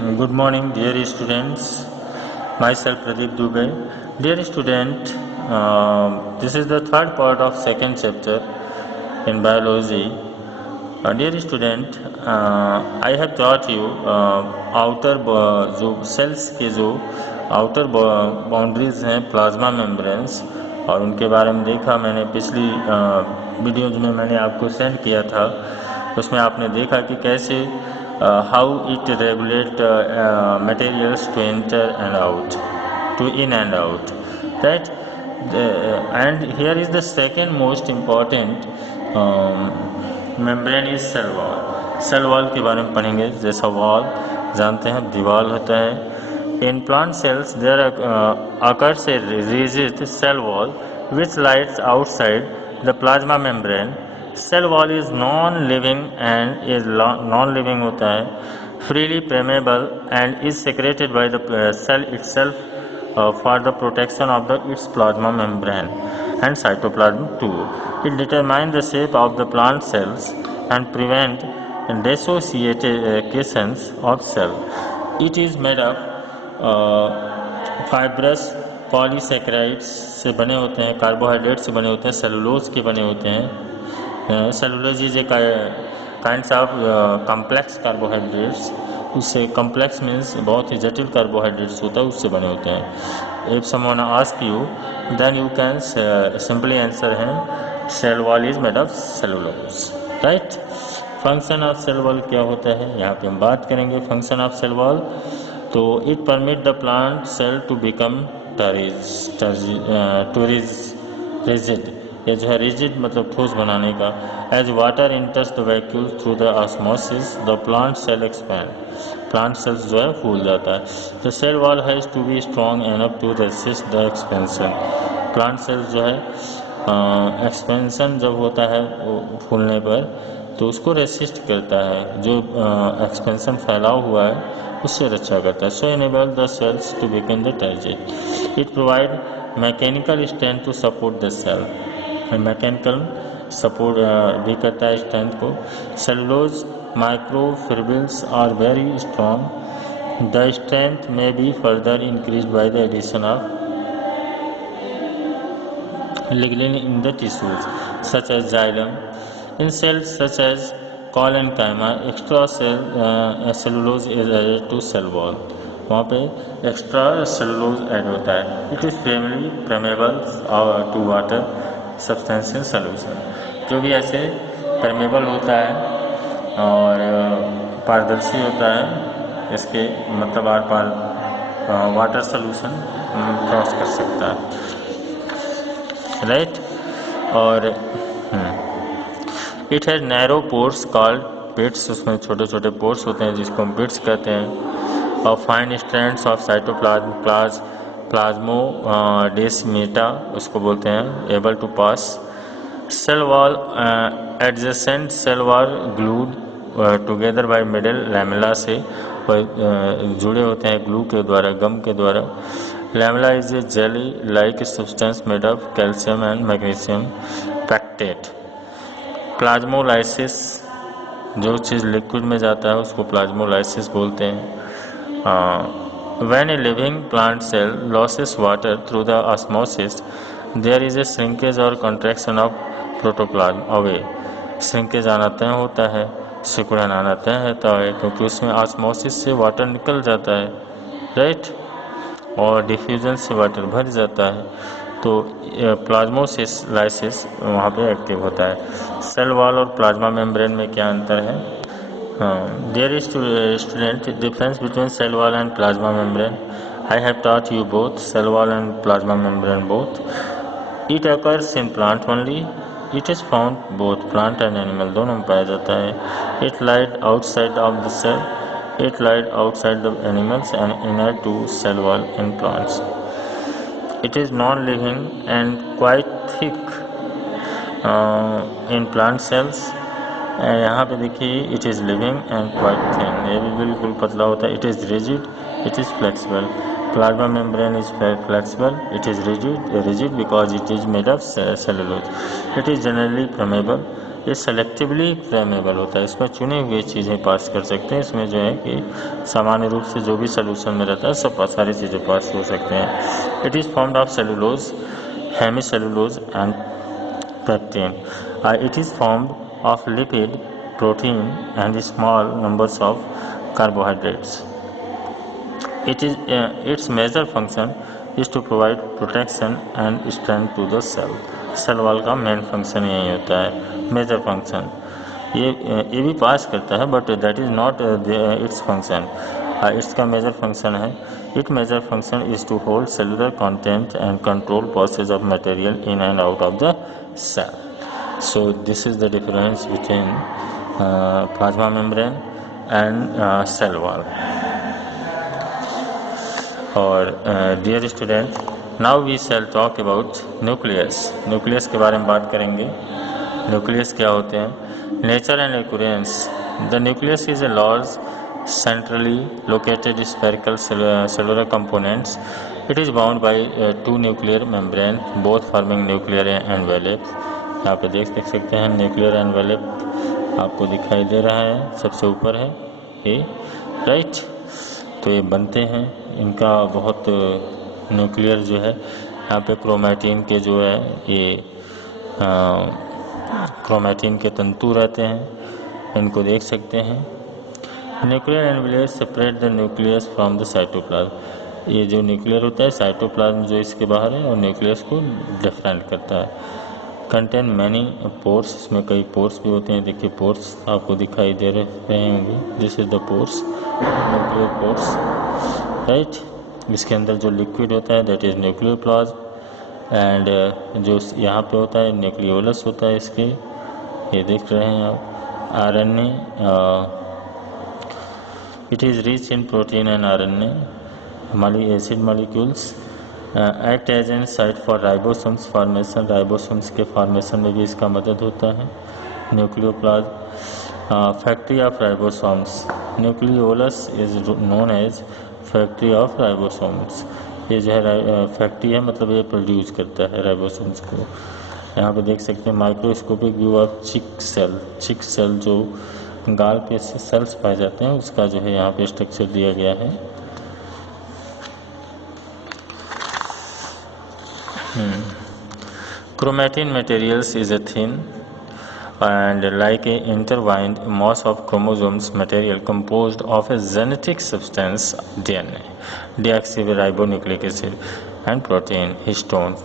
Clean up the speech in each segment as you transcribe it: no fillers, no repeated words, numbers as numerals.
Good morning, dear students. Myself Pradeep Dubey. Dear student, this is the third part of second chapter in biology. Dear student, I have taught you outer जो cells के जो outer boundaries हैं plasma membranes, और उनके बारे में देखा मैंने पिछली वीडियोज में मैंने आपको सेंड किया था। उसमें आपने देखा कि कैसे how it regulate materials to enter and out, to in and out, right? And here is the second most important membrane is cell wall. Cell wall के बारे में पढ़ेंगे। जैसा वॉल जानते हैं दीवार होता है। In plant cells there occurs a rigid cell wall which lies outside the plasma membrane. Cell wall is non living and is non living होता है, freely permeable and is secreted by the cell itself for the protection of its plasma membrane and cytoplasm too. It determines the shape of the plant cells and prevent dissociations of cell. It is made up fibrous polysaccharides से बने होते हैं, carbohydrate से बने होते हैं, cellulose के बने होते हैं। Cellulose is a kinds of complex carbohydrates. उससे कॉम्प्लेक्स मीन्स बहुत ही जटिल कार्बोहाइड्रेट्स होता है, उससे बने होते हैं। If someone ask you then you can simply answer है cell wall is made of cellulose, right. Function of cell wall क्या होता है, यहाँ पे हम बात करेंगे फंक्शन ऑफ सेल वॉल। तो it permit the plant cell to become rigid, ये जो है रिजिड मतलब ठोस बनाने का। As water enters the vacuole through the osmosis the plant cell expand, plant cells जो है फूल जाता है। The cell wall has to be strong enough to resist the expansion. Plant cells जो है एक्सपेंशन जब होता है फूलने पर तो उसको रेसिस्ट करता है, जो एक्सपेंशन फैलाव हुआ है उससे रक्षा करता है। So enable the cells to become the turgid. It provide mechanical strength to support the cell, mechanical support भी करता है स्ट्रेंथ को। Cellulose microfibrils are very strong. The strength may be further increase by the addition of lignin in the tissues such as xylem. In cells such as collenchyma, extra cellulose is added to cell wall. वहाँ पे extra cellulose add होता है। It is permeable to water substantial solution, जो भी ऐसे permeable होता है और पारदर्शी होता है, इसके मतलब आर पार वाटर सोल्यूशन क्रॉस कर सकता है, राइट। और it has narrow pores called pits, उसमें छोटे छोटे पोर्स होते हैं जिसको हम पिट्स कहते हैं। और fine strands of cytoplasm plasmodesmata उसको बोलते हैं, able to pass. Cell wall adjacent cell wall glued together by middle lamella से जुड़े होते हैं ग्लू के द्वारा, गम के द्वारा। Lamella is a jelly-like substance made of calcium and magnesium pactate. Plasmolysis, जो चीज़ लिक्विड में जाता है उसको प्लाज्मोलाइसिस बोलते हैं। When a living plant cell loses water through the osmosis, there is a shrinkage or contraction of protoplasm away. Shrinkage आना तय होता है, सिकुड़न आना तय होता है, क्योंकि उसमें ऑस्मोसिस से वाटर निकल जाता है, राइट, और डिफ्यूजन से वाटर भर जाता है, तो प्लाज्मोलाइसिस वहाँ पे एक्टिव होता है। सेल वॉल और प्लाज्मा मेम्ब्रेन में क्या अंतर है? There is student difference between cell wall and plasma membrane. I have taught you both cell wall and plasma membrane both. It occurs in plant only. It is found both plant and animal, दोनों में पाया जाता है। It lied outside of the cell. It lies outside the animals and inner to cell wall in plants. It is non-living and quite thick in plant cells. यहाँ पे देखिए it is living and quite thin, ये भी बिल्कुल पतला होता है। It is rigid, it is flexible. Plasma membrane is flexible. It is rigid because it is made of cellulose. It is generally permeable ये सेलेक्टिवली फ्लेमेबल होता है, इसमें चुनी हुई चीज़ें पास कर सकते हैं। इसमें जो है कि सामान्य रूप से जो भी सोल्यूशन में रहता है सब सारी चीज़ें पास हो सकते हैं। It is formed of cellulose, hemicellulose and pectin. It is formed of lipid, protein and small numbers of carbohydrates. Its major function is to provide protection and strength to the cell. Cell wall का main function यही होता है, major function. ये भी pass करता है but that is not its function. इसका major function है, it major function is to hold cellular content and control passage of material in and out of the cell. So this is the difference between plasma membrane and cell wall. और dear student, now we shall talk about nucleus. nucleus के बारे में बात करेंगे। nucleus क्या होते हैं? nature and occurrence. The nucleus is a large centrally located spherical cellular components. It is bound by two nuclear membrane, both forming nuclear envelope. यहाँ पे देख सकते हैं न्यूक्लियर एनवेलप आपको दिखाई दे रहा है, सबसे ऊपर है ये, राइट। तो ये बनते हैं, इनका बहुत न्यूक्लियर जो है यहाँ पे क्रोमैटिन के जो है ये क्रोमैटिन के तंतु रहते हैं, इनको देख सकते हैं। Nuclear envelope separate the nucleus from the cytoplasm. ये जो न्यूक्लियर होता है साइटोप्लाज्म जो इसके बाहर है और न्यूक्लियस को डिफरेंट करता है। कंटेन मैनी पोर्स, इसमें कई पोर्स भी होते हैं, देखिए पोर्स आपको दिखाई दे रहे होंगे, this is the pores, nuclear pores, right. इसके अंदर जो लिक्विड होता है दैट इज न्यूक्लियोप्लाज्म एंड जो यहाँ पे होता है न्यूक्लियोलस होता है इसके, ये देख रहे हैं आप। RNA, it is rich in protein and RNA acid molecules. Act as an site for ribosomes formation, ribosomes के फॉर्मेशन में भी इसका मदद होता है। Nucleoplasm, factory of ribosomes, nucleolus is known as factory of ribosomes. ये जो है फैक्ट्री है, मतलब ये प्रोड्यूस करता है राइबोसोम्स को। यहाँ पे देख सकते हैं माइक्रोस्कोपिक व्यू ऑफ चिक सेल, चिक सेल जो गाल पे सेल्स पाए जाते हैं उसका जो है यहाँ पे स्ट्रक्चर दिया गया है। Chromatin materials is a thin and like a intertwined mass of chromosomes material composed of a genetic substance DNA, deoxyribonucleic acid and protein histone.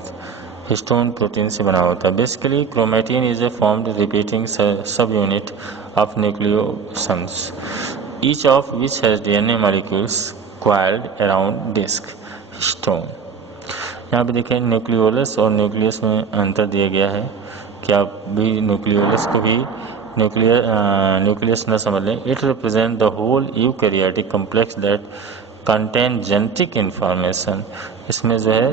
Histone protein से बना होता है। Basically, chromatin is a formed repeating subunit of nucleosomes, each of which has DNA molecules coiled around disk histone. यहाँ पे देखें nucleolus और nucleus में अंतर दिया गया है कि आप भी न्यूक्लियोलस को भी न्यूक्लियस न समझ लें। It represent the whole eukaryotic complex that contain genetic information. इसमें जो है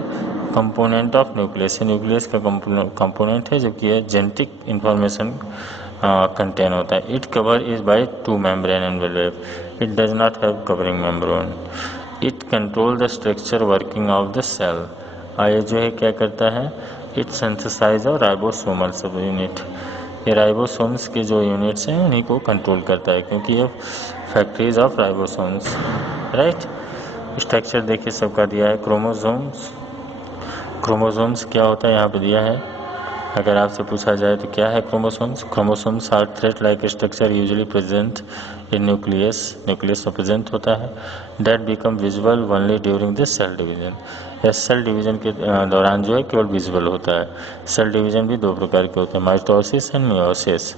कंपोनेंट ऑफ न्यूक्लियस है, न्यूक्लियस का कंपोनेंट है जो कि है जेनेटिक इंफॉर्मेशन कंटेन होता है। It cover is by two membrane envelope, it does not have covering membrane. It control the structure working of the cell. ये जो है क्या करता है, इट सिंथेसाइज और राइबोसोमल सब यूनिट, ये राइबोसोम्स के जो यूनिट्स हैं उन्हीं को कंट्रोल करता है क्योंकि ये factories of ribosomes, right. Structure देखिए सबका दिया है। क्रोमोसोम्स, क्रोमोसोम्स क्या होता है यहाँ पे दिया है, अगर आपसे पूछा जाए तो क्या है chromosomes. Chromosomes are thread like structure usually present in nucleus, nucleus में प्रेजेंट होता है। That become visual only during the cell division, या सेल डिवीजन के दौरान जो है केवल विजुअल होता है। सेल डिवीजन भी दो प्रकार के होते हैं, mitosis and meiosis,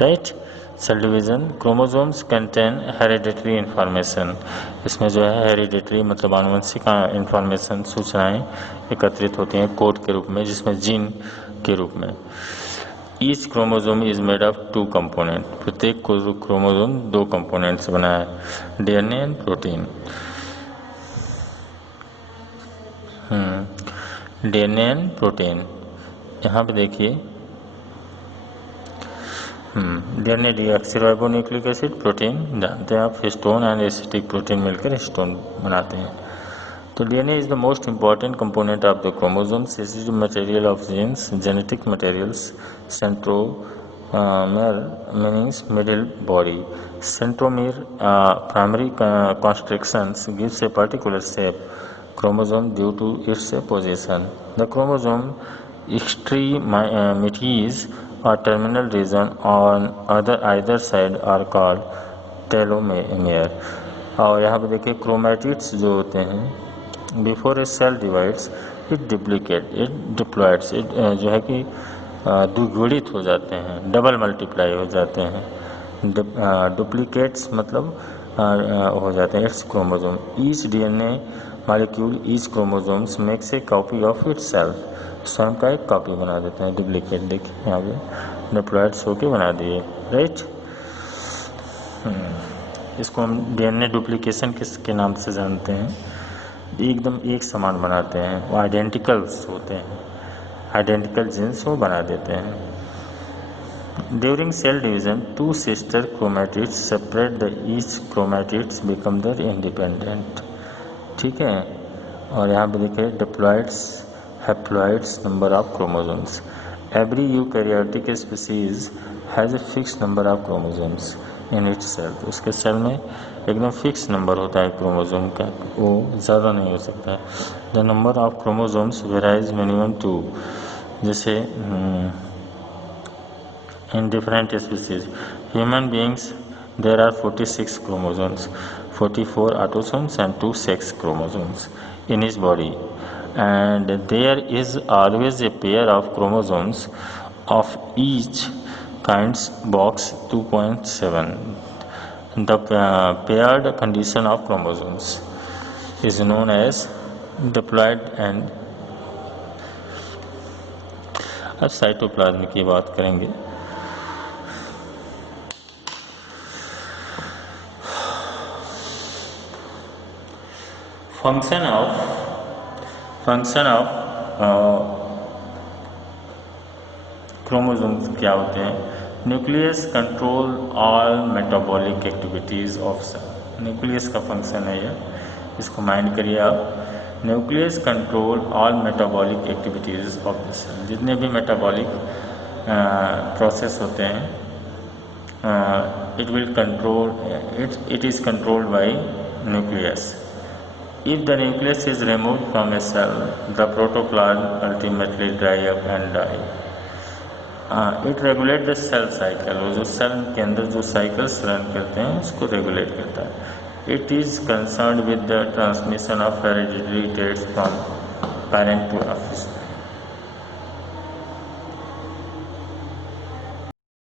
right. Cell division, chromosomes contain hereditary information, इसमें जो है हेरिडिटरी मतलब आनुवंशिक इंफॉर्मेशन सूचनाएं एकत्रित होती हैं कोड के रूप में, जिसमें जीन के रूप में। Each chromosome is made of two component, प्रत्येक क्रोमोसोम दो कंपोनेंट से बना है, DNA and protein. DNA and protein, यहाँ पे देखिए डीएनए डीऑक्सीराइबोन्यूक्लिक एसिड, प्रोटीन जानते हैं आप हिस्टोन एंड एसिटिक प्रोटीन मिलकर हिस्टोन बनाते हैं। तो DNA is the most important component of the chromosomes, is the material of genes, genetic materials, means middle body. Centromere primary constructions gives a particular shape chromosome due to its position. The chromosome extremities or terminal region on either side are called telomere. और यहाँ पे देखिए chromatids जो होते हैं before a cell divides it diploids it जो है कि द्विगुणित हो जाते हैं, डबल मल्टीप्लाई हो जाते हैं, डुप्लीकेट्स मतलब हो जाते हैं it's chromosome. Each DNA molecule each chromosomes makes a copy of its self. स्वयं का एक कॉपी बना देते हैं, डुप्लीकेट. देखिए यहाँ पे डिप्लॉइड्स होके बना दिए, राइट. इसको हम डीएनए डुप्लीकेशन किसके नाम से जानते हैं? एकदम एक समान बनाते हैं, वो आइडेंटिकल्स होते हैं, आइडेंटिकल जीन्स वो बना देते हैं. During cell division two sister chromatids separate the each chromatids become their independent. ठीक है. और यहाँ पे देखिए diploids haploids number of chromosomes. Every eukaryotic species has a fix number of chromosomes in its cell. उसके सेल में एकदम fix number होता है क्रोमोसोम का, वो ज़्यादा नहीं हो सकता. The number of chromosomes varies minimum 2. जैसे in different species human beings there are 46 chromosomes, 44 autosomes and 2 sex chromosomes in his body, and there is always a pair of chromosomes of each kinds. Box 2.7. The paired condition of chromosomes is known as diploid. And अब cytoplasm की बात करेंगे. Function of chromosomes क्या होते हैं? Nucleus control all metabolic activities of cell. Nucleus का function है ये, इसको माइंड करिए आप. Nucleus control all metabolic activities of the cell. जितने भी मेटाबॉलिक प्रोसेस होते हैं it is controlled by nucleus. If the nucleus is removed from a cell, the protoplasm ultimately dry up and die. It regulates the cell cycle. वो जो cell के अंदर जो cycles run करते हैं उसको रेगुलेट करता है. It is concerned with the transmission of hereditary traits from parent to offspring.